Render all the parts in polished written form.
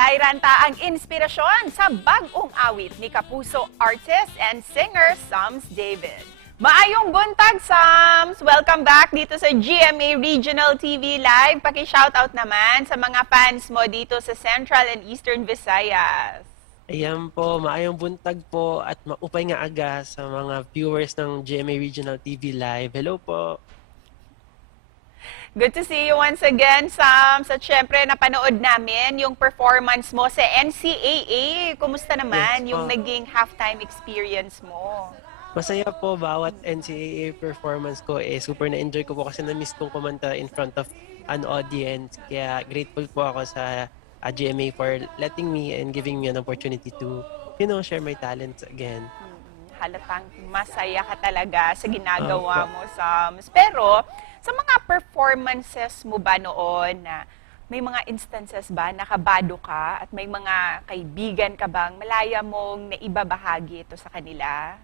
Dairanta ang inspirasyon sa bagong awit ni Kapuso artist and singer Sams David. Maayong buntag, Sams! Welcome back dito sa GMA Regional TV Live. Paki-shoutout naman sa mga fans mo dito sa Central and Eastern Visayas. Ayan po, maayong buntag po at maupay nga aga sa mga viewers ng GMA Regional TV Live. Hello po! Good to see you once again, Sams. At syempre, napanood namin yung performance mo sa NCAA. Kumusta naman Yes yung po. naging halftime experience mo? Masaya po bawat NCAA performance ko. Super na-enjoy ko po kasi na-miss kong kumanta in front of an audience. Kaya grateful po ako sa GMA for letting me and giving me an opportunity to, share my talents again. Halatang masaya ka talaga sa ginagawa Opo. mo, Sams. Pero, sa mga performances mo ba noon na may mga instances ba nakabado ka at may mga kaibigan ka bang malaya mong naibabahagi ito sa kanila?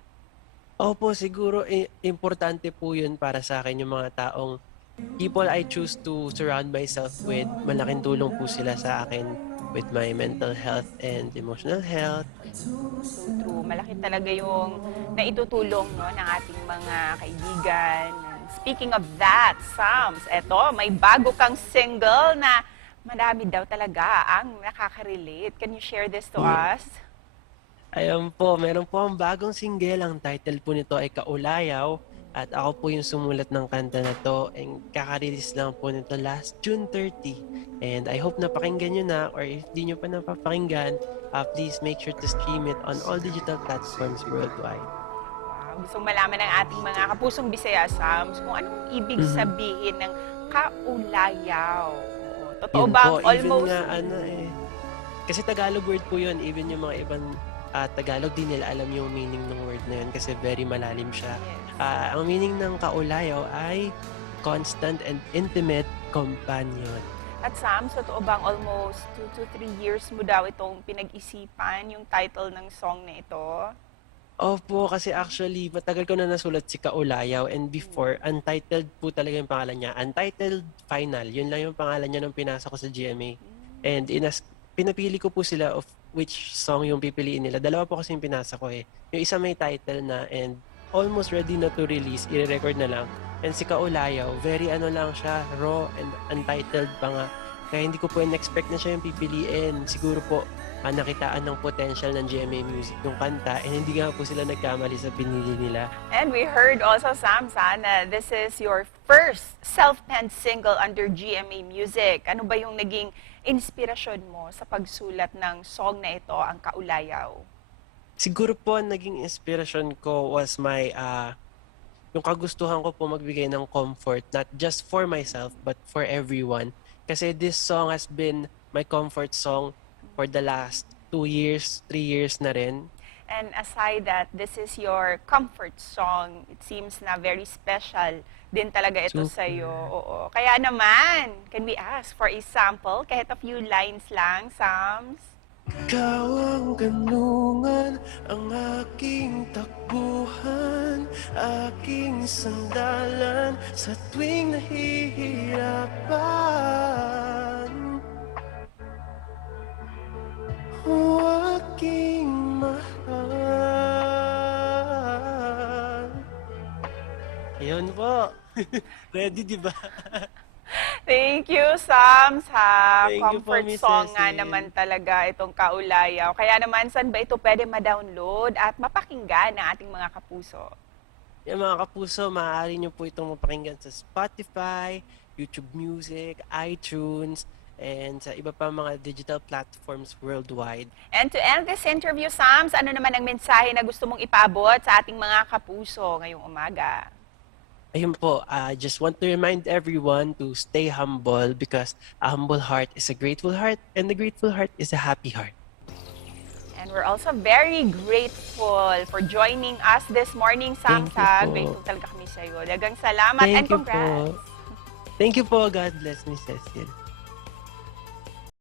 Opo, siguro importante po yun para sa akin yung mga taong people I choose to surround myself with. Malaking tulong po sila sa akin with my mental health and emotional health. True. Malaki talaga yung naitutulong, no, ng ating mga kaibigan. Speaking of that, Sams, eto, may bago kang single na marami daw talaga ang nakaka-relate. Can you share this to Yeah. us? Ayan po, meron po ang bagong single. Ang title po nito ay Kaulayaw. At ako po yung sumulat ng kanta na to. And kaka-release lang po nito last June 30. And I hope napakinggan nyo na, or if di nyo pa napapakinggan, please make sure to stream it on all digital platforms worldwide. Wow, gusto malaman ng ating mga kapusong Bisaya, Sams, kung anong ibig Mhm. sabihin ng kaulayaw. Oo, totoo Yun bang po, even almost... nga kasi Tagalog word po yun, even yung mga ibang Tagalog din nila alam yung meaning ng word na yun kasi very malalim siya. Yes. Ang meaning ng kaulayaw ay constant and intimate companion. At Sams, totoo bang almost 2 to 3 years mo daw itong pinag-isipan, yung title ng song na ito? Opo, kasi actually matagal ko na nasulat si Kaulayaw and before, Untitled po talaga yung pangalan niya. Untitled Final, yun lang yung pangalan niya nung pinasa ko sa GMA. And pinapili ko po sila of which song yung pipiliin nila. Dalawa po kasi yung pinasa ko eh. Yung isa may title na and almost ready na to release, i-record na lang. And si Kaulayaw, very ano lang siya, raw and untitled pa nga. Kaya hindi ko po in-expect na siya yung pipiliin. Siguro po, nakitaan ng potential ng GMA Music yung kanta and hindi nga po sila nagkamali sa pinili nila. And we heard also, Sam, na this is your first self-penned single under GMA Music. Ano ba yung naging inspirasyon mo sa pagsulat ng song na ito, ang Kaulayaw? Siguro po ang naging inspirasyon ko was yung kagustuhan ko po magbigay ng comfort, not just for myself, but for everyone. Kasi this song has been my comfort song for the last 2 years, 3 years na rin. And aside that, this is your comfort song. It seems na very special din talaga ito Super. sa'yo. Oo. Kaya naman, can we ask for a sample? Kahit a few lines lang, Sams? Ikaw ang kanlungan, ang aking takbuhan, aking sandalan sa tuwing nahihirapan. O aking mahal. Ayun po. Ready, di ba? Thank you, Sams, ha. Thank you po, Comfort Miss song nga Cecil. naman talaga itong Kaulayaw. Kaya naman, saan ba ito pwede ma-download at mapakinggan ng ating mga kapuso? Yung mga kapuso, maaari nyo po itong mapakinggan sa Spotify, YouTube Music, iTunes, and sa iba pa mga digital platforms worldwide. And to end this interview, Sams, ano naman ang mensahe na gusto mong ipaabot sa ating mga kapuso ngayong umaga? Ayun po, I just want to remind everyone to stay humble because a humble heart is a grateful heart and a grateful heart is a happy heart. And we're also very grateful for joining us this morning, Sams. Thank you po. Grateful talaga kami sa iyo. Dagang salamat and Thank you congrats. po. Thank you po. God bless, Miss Cecil.